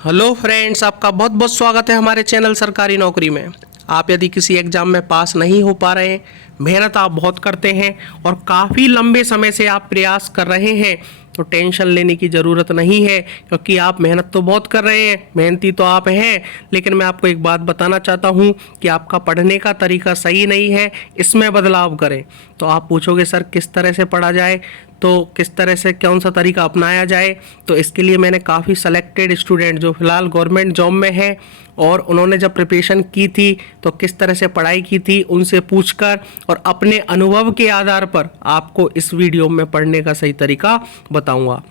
Hello friends, आपका बहुत बहुत स्वागत है हमारे चैनल सरकारी नौकरी में। आप यदि किसी एग्ज़ाम में पास नहीं हो पा रहे हैं, मेहनत आप बहुत करते हैं और काफ़ी लंबे समय से आप प्रयास कर रहे हैं, तो टेंशन लेने की ज़रूरत नहीं है, क्योंकि आप मेहनत तो बहुत कर रहे हैं, मेहनती तो आप हैं। लेकिन मैं आपको एक बात बताना चाहता हूँ कि आपका पढ़ने का तरीका सही नहीं है, इसमें बदलाव करें। तो आप पूछोगे सर किस तरह से पढ़ा जाए, तो किस तरह से कौन सा तरीका अपनाया जाए। तो इसके लिए मैंने काफ़ी सेलेक्टेड स्टूडेंट जो फ़िलहाल गवर्नमेंट जॉब में है और उन्होंने जब प्रिपरेशन की थी तो किस तरह से पढ़ाई की थी, उनसे पूछकर और अपने अनुभव के आधार पर आपको इस वीडियो में पढ़ने का सही तरीका बताऊंगा।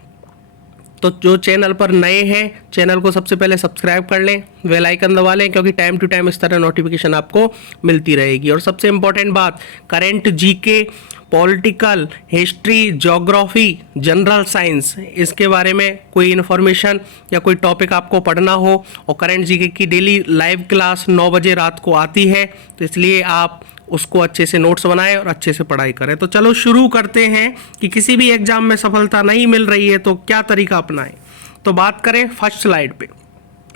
तो जो चैनल पर नए हैं, चैनल को सबसे पहले सब्सक्राइब कर लें, बेल आइकन दबा लें, क्योंकि टाइम टू टाइम इस तरह नोटिफिकेशन आपको मिलती रहेगी। और सबसे इम्पोर्टेंट बात, current GK, political, history, geography, general science, इसके बारे में कोई इन्फॉर्मेशन या कोई टॉपिक आपको पढ़ना हो और करंट जीके की डेली लाइव क्लास 9 बजे रात को आती है, तो इसलिए आप उसको अच्छे से नोट्स बनाएं और अच्छे से पढ़ाई करें। तो चलो शुरू करते हैं कि किसी भी एग्जाम में सफलता नहीं मिल रही है तो क्या तरीका अपनाएं। तो बात करें फर्स्ट स्लाइड पे,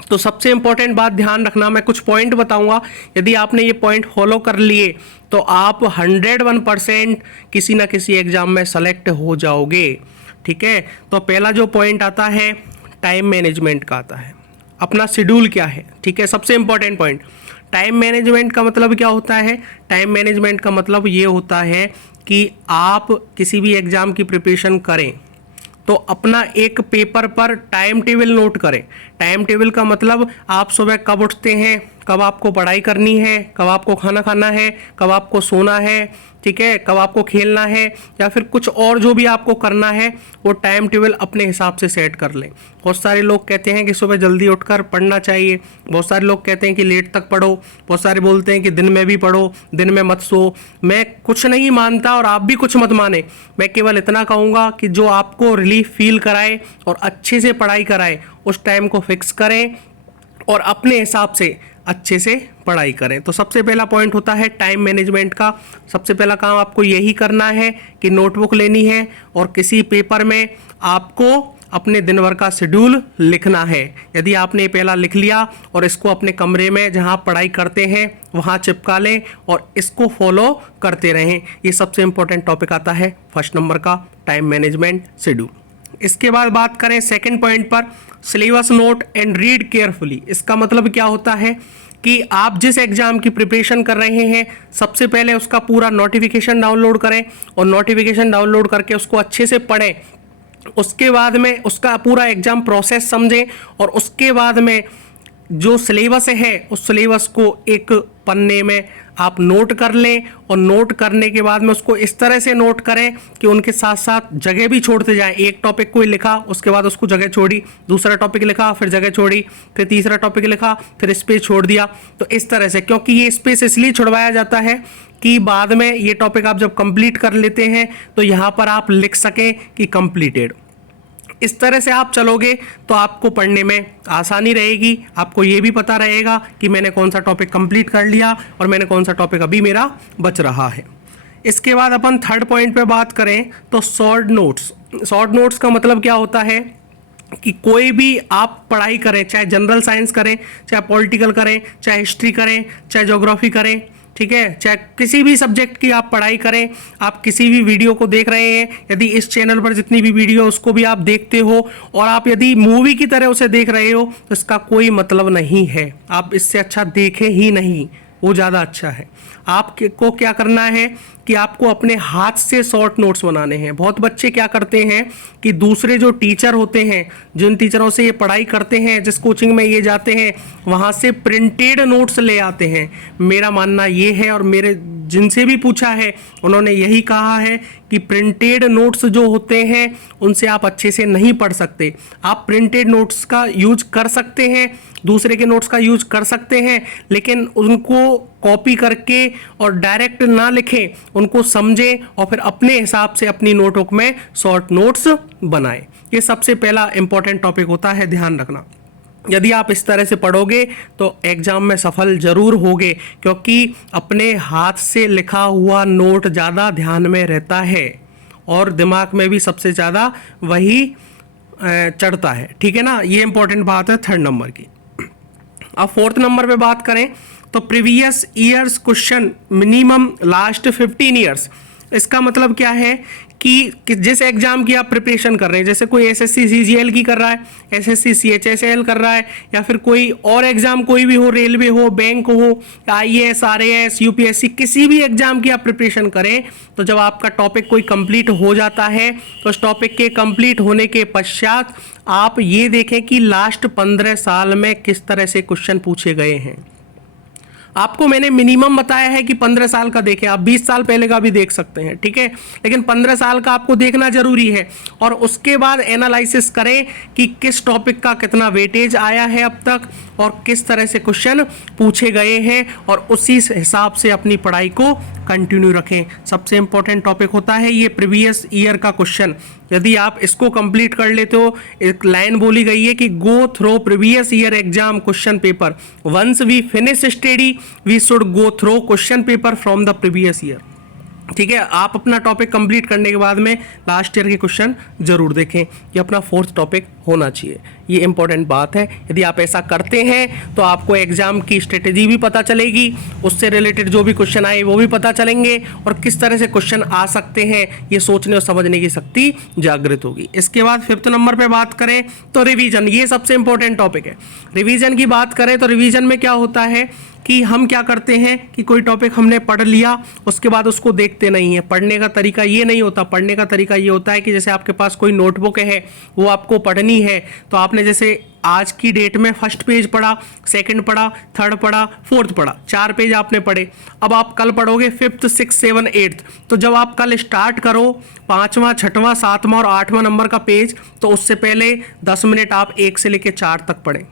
तो सबसे इंपॉर्टेंट बात ध्यान रखना, मैं कुछ पॉइंट बताऊंगा, यदि आपने ये पॉइंट फॉलो कर लिए तो आप 101% किसी ना किसी एग्जाम में सेलेक्ट हो जाओगे। ठीक है, तो पहला जो पॉइंट आता है टाइम मैनेजमेंट का आता है, अपना शेड्यूल क्या है। ठीक है, सबसे इंपॉर्टेंट पॉइंट, टाइम मैनेजमेंट का मतलब क्या होता है। टाइम मैनेजमेंट का मतलब ये होता है कि आप किसी भी एग्जाम की प्रिपरेशन करें तो अपना एक पेपर पर टाइम टेबल नोट करें। टाइम टेबल का मतलब आप सुबह कब उठते हैं, कब आपको पढ़ाई करनी है, कब आपको खाना खाना है, कब आपको सोना है, ठीक है, कब आपको खेलना है, या फिर कुछ और जो भी आपको करना है वो टाइम टेबल अपने हिसाब से सेट कर लें। बहुत सारे लोग कहते हैं कि सुबह जल्दी उठकर पढ़ना चाहिए, बहुत सारे लोग कहते हैं कि लेट तक पढ़ो, बहुत सारे बोलते हैं कि दिन में भी पढ़ो, दिन में मत सो। मैं कुछ नहीं मानता और आप भी कुछ मत माने, मैं केवल इतना कहूँगा कि जो आपको रिलीफ फील कराए और अच्छे से पढ़ाई कराए उस टाइम को फिक्स करें और अपने हिसाब से अच्छे से पढ़ाई करें। तो सबसे पहला पॉइंट होता है टाइम मैनेजमेंट का। सबसे पहला काम आपको यही करना है कि नोटबुक लेनी है और किसी पेपर में आपको अपने दिन भर का शेड्यूल लिखना है। यदि आपने पहला लिख लिया और इसको अपने कमरे में जहां पढ़ाई करते हैं वहां चिपका लें और इसको फॉलो करते रहें। ये सबसे इंपॉर्टेंट टॉपिक आता है फर्स्ट नंबर का, टाइम मैनेजमेंट शेड्यूल। इसके बाद बात करें सेकंड पॉइंट पर, syllabus note and read carefully. इसका मतलब क्या होता है कि आप जिस एग्जाम की प्रिपरेशन कर रहे हैं सबसे पहले उसका पूरा नोटिफिकेशन डाउनलोड करें और नोटिफिकेशन डाउनलोड करके उसको अच्छे से पढ़ें। उसके बाद में उसका पूरा एग्जाम प्रोसेस समझें और उसके बाद में जो सिलेबस है उस सिलेबस को एक पन्ने में आप नोट कर लें और नोट करने के बाद में उसको इस तरह से नोट करें कि उनके साथ साथ जगह भी छोड़ते जाएं। एक टॉपिक को लिखा, उसके बाद उसको जगह छोड़ी, दूसरा टॉपिक लिखा, फिर जगह छोड़ी, फिर तीसरा टॉपिक लिखा, फिर स्पेस छोड़ दिया। तो इस तरह से, क्योंकि ये स्पेस इसलिए छुड़वाया जाता है कि बाद में ये टॉपिक आप जब कंप्लीट कर लेते हैं तो यहाँ पर आप लिख सकें कि कंप्लीटेड। इस तरह से आप चलोगे तो आपको पढ़ने में आसानी रहेगी। आपको ये भी पता रहेगा कि मैंने कौन सा टॉपिक कंप्लीट कर लिया और मैंने कौन सा टॉपिक अभी मेरा बच रहा है। इसके बाद अपन थर्ड पॉइंट पे बात करें तो शॉर्ट नोट्स। शॉर्ट नोट्स का मतलब क्या होता है कि कोई भी आप पढ़ाई करें, चाहे जनरल साइंस करें, चाहे पॉलिटिकल करें, चाहे हिस्ट्री करें, चाहे ज्योग्राफी करें, ठीक है, चाहे किसी भी सब्जेक्ट की आप पढ़ाई करें, आप किसी भी वीडियो को देख रहे हैं, यदि इस चैनल पर जितनी भी वीडियो उसको भी आप देखते हो और आप यदि मूवी की तरह उसे देख रहे हो तो इसका कोई मतलब नहीं है। आप इससे अच्छा देखें ही नहीं, वो ज़्यादा अच्छा है। आपको क्या करना है कि आपको अपने हाथ से शॉर्ट नोट्स बनाने हैं। बहुत बच्चे क्या करते हैं कि दूसरे जो टीचर होते हैं, जिन टीचरों से ये पढ़ाई करते हैं, जिस कोचिंग में ये जाते हैं, वहाँ से प्रिंटेड नोट्स ले आते हैं। मेरा मानना ये है और मेरे जिनसे भी पूछा है उन्होंने यही कहा है कि प्रिंटेड नोट्स जो होते हैं उनसे आप अच्छे से नहीं पढ़ सकते। आप प्रिंटेड नोट्स का यूज कर सकते हैं, दूसरे के नोट्स का यूज कर सकते हैं, लेकिन उनको कॉपी करके और डायरेक्ट ना लिखें, उनको समझें और फिर अपने हिसाब से अपनी नोटबुक में शॉर्ट नोट्स बनाएं। ये सबसे पहला इंपॉर्टेंट टॉपिक होता है, ध्यान रखना। यदि आप इस तरह से पढ़ोगे तो एग्जाम में सफल जरूर होगे, क्योंकि अपने हाथ से लिखा हुआ नोट ज़्यादा ध्यान में रहता है और दिमाग में भी सबसे ज़्यादा वही चढ़ता है, ठीक है ना। ये इंपॉर्टेंट बात है थर्ड नंबर की। अब फोर्थ नंबर पे बात करें तो previous years question minimum last 15 years. इसका मतलब क्या है कि जिस एग्जाम की आप प्रिपरेशन कर रहे हैं, जैसे कोई एसएससी सीजीएल की कर रहा है, एसएससी सीएचएसएल कर रहा है, या फिर कोई और एग्जाम कोई भी हो, रेलवे हो, बैंक हो, आईएएस आरएएस यूपीएससी, किसी भी एग्जाम की आप प्रिपरेशन करें, तो जब आपका टॉपिक कोई कंप्लीट हो जाता है तो उस टॉपिक के कंप्लीट होने के पश्चात आप ये देखें कि लास्ट 15 साल में किस तरह से क्वेश्चन पूछे गए हैं। आपको मैंने मिनिमम बताया है कि 15 साल का देखें, आप 20 साल पहले का भी देख सकते हैं, ठीक है, लेकिन 15 साल का आपको देखना जरूरी है। और उसके बाद एनालिसिस करें कि किस टॉपिक का कितना वेटेज आया है अब तक और किस तरह से क्वेश्चन पूछे गए हैं, और उसी हिसाब से अपनी पढ़ाई को कंटिन्यू रखें। सबसे इंपॉर्टेंट टॉपिक होता है ये प्रीवियस ईयर का क्वेश्चन। यदि आप इसको कंप्लीट कर लेते हो, एक लाइन बोली गई है कि go through previous year exam question paper, once we finish study we should go through question paper from the previous year. ठीक है, आप अपना टॉपिक कंप्लीट करने के बाद में लास्ट ईयर के क्वेश्चन जरूर देखें। ये अपना फोर्थ टॉपिक होना चाहिए, ये इंपॉर्टेंट बात है। यदि आप ऐसा करते हैं तो आपको एग्जाम की स्ट्रेटेजी भी पता चलेगी, उससे रिलेटेड जो भी क्वेश्चन आए वो भी पता चलेंगे, और किस तरह से क्वेश्चन आ सकते हैं ये सोचने और समझने की शक्ति जागृत होगी। इसके बाद फिफ्थ नंबर पे बात करें तो रिवीजन, ये सबसे इंपॉर्टेंट टॉपिक है। रिवीजन की बात करें तो रिवीजन में क्या होता है कि हम क्या करते हैं कि कोई टॉपिक हमने पढ़ लिया, उसके बाद उसको देखते नहीं है। पढ़ने का तरीका ये नहीं होता, पढ़ने का तरीका ये होता है कि जैसे आपके पास कोई नोटबुक है, वो आपको पढ़नी है, तो आपने जैसे आज की डेट में फर्स्ट पेज पढ़ा, सेकंड पढ़ा, थर्ड पढ़ा, फोर्थ पढ़ा, 4 पेज आपने पढ़े। अब आप कल पढ़ोगे 5th 6th 7th 8th, तो जब आप कल स्टार्ट करो 5वां 6वां 7वां और 8वां नंबर का पेज, तो उससे पहले 10 मिनट आप 1 से लेकर 4 तक पढ़ें।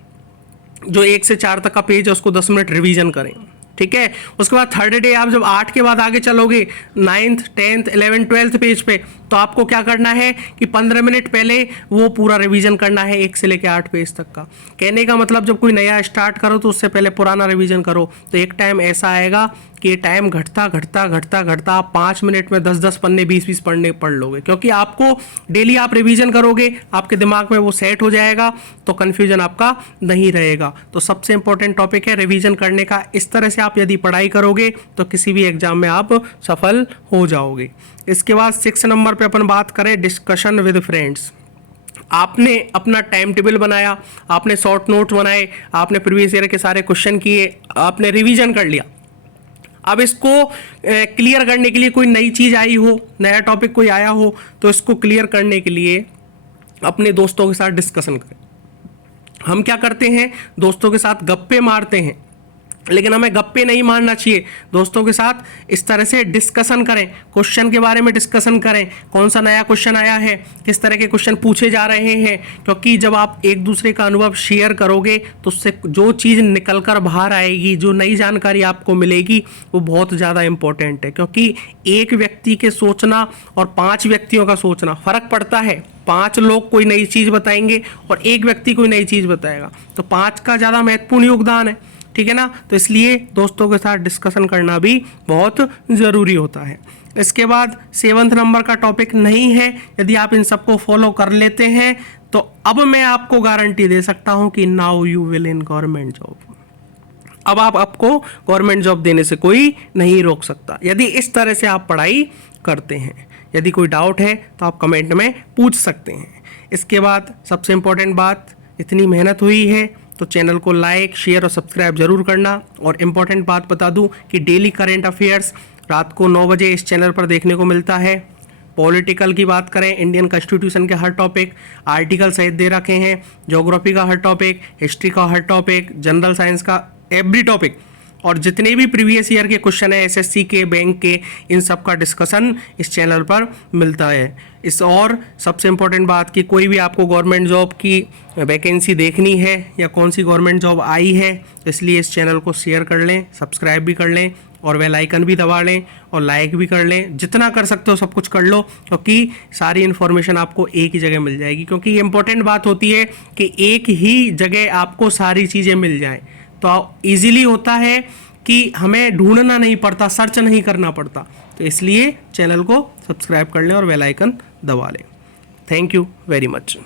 जो 1 से 4 तक का पेज है उसको 10 मिनट रिवीजन करें, ठीक है। उसके बाद थर्ड डे आप जब 8 के बाद आगे चलोगे 9th 10th 11th 12th page पे, तो आपको क्या करना है कि 15 मिनट पहले वो पूरा रिवीजन करना है 1 से लेकर 8 पेज तक का। कहने का मतलब जब कोई नया स्टार्ट करो तो उससे पहले पुराना रिवीजन करो, तो एक टाइम ऐसा आएगा कि ये टाइम घटता घटता घटता घटता आप 5 मिनट में 10-10 पन्ने 20-20 पढ़ने पढ़ लोगे, क्योंकि आपको डेली आप रिवीजन करोगे, आपके दिमाग में वो सेट हो जाएगा, तो कन्फ्यूजन आपका नहीं रहेगा। तो सबसे इंपॉर्टेंट टॉपिक है रिवीजन करने का। इस तरह से आप यदि पढ़ाई करोगे तो किसी भी एग्जाम में आप सफल हो जाओगे। इसके बाद 6 नंबर पे अपन बात करें डिस्कशन विद फ्रेंड्स। आपने अपना टाइम टेबल बनाया, आपने शॉर्ट नोट बनाए, आपने प्रीवियस ईयर के सारे क्वेश्चन किए, आपने रिवीजन कर लिया। अब इसको क्लियर करने के लिए कोई नई चीज़ आई हो, नया टॉपिक कोई आया हो, तो इसको क्लियर करने के लिए अपने दोस्तों के साथ डिस्कशन करें। हम क्या करते हैं, दोस्तों के साथ गप्पे मारते हैं, लेकिन हमें गप्पे नहीं मारना चाहिए। दोस्तों के साथ इस तरह से डिस्कशन करें, क्वेश्चन के बारे में डिस्कशन करें, कौन सा नया क्वेश्चन आया है, किस तरह के क्वेश्चन पूछे जा रहे हैं, क्योंकि जब आप एक दूसरे का अनुभव शेयर करोगे तो उससे जो चीज़ निकल कर बाहर आएगी, जो नई जानकारी आपको मिलेगी, वो बहुत ज़्यादा इंपॉर्टेंट है। क्योंकि एक व्यक्ति के सोचना और 5 व्यक्तियों का सोचना फ़र्क पड़ता है। 5 लोग कोई नई चीज़ बताएंगे और एक व्यक्ति कोई नई चीज़ बताएगा, तो 5 का ज़्यादा महत्वपूर्ण योगदान है, ठीक है ना। तो इसलिए दोस्तों के साथ डिस्कशन करना भी बहुत ज़रूरी होता है। इसके बाद 7th नंबर का टॉपिक नहीं है, यदि आप इन सबको फॉलो कर लेते हैं तो अब मैं आपको गारंटी दे सकता हूं कि now you will in government job. अब आपको गवर्नमेंट जॉब देने से कोई नहीं रोक सकता, यदि इस तरह से आप पढ़ाई करते हैं। यदि कोई डाउट है तो आप कमेंट में पूछ सकते हैं। इसके बाद सबसे इम्पोर्टेंट बात, इतनी मेहनत हुई है तो चैनल को लाइक शेयर और सब्सक्राइब जरूर करना। और इम्पोर्टेंट बात बता दूं कि डेली करंट अफेयर्स रात को 9 बजे इस चैनल पर देखने को मिलता है। पॉलिटिकल की बात करें, इंडियन कॉन्स्टिट्यूशन के हर टॉपिक आर्टिकल सहित दे रखे हैं, ज्योग्राफी का हर टॉपिक, हिस्ट्री का हर टॉपिक, जनरल साइंस का एवरी टॉपिक, और जितने भी प्रीवियस ईयर के क्वेश्चन है एसएससी के, बैंक के, इन सब का डिस्कशन इस चैनल पर मिलता है। इस और सबसे इम्पोर्टेंट बात कि कोई भी आपको गवर्नमेंट जॉब की वैकेंसी देखनी है या कौन सी गवर्नमेंट जॉब आई है, इसलिए इस चैनल को शेयर कर लें, सब्सक्राइब भी कर लें और बेल आइकन भी दबा लें और लाइक भी कर लें। जितना कर सकते हो सब कुछ कर लो, क्योंकि सारी इन्फॉर्मेशन आपको एक ही जगह मिल जाएगी। क्योंकि ये इंपॉर्टेंट बात होती है कि एक ही जगह आपको सारी चीज़ें मिल जाएं, तो ईजिली होता है कि हमें ढूंढना नहीं पड़ता, सर्च नहीं करना पड़ता। तो इसलिए चैनल को सब्सक्राइब कर लें और बेल आइकन दबा लें। Thank you very much.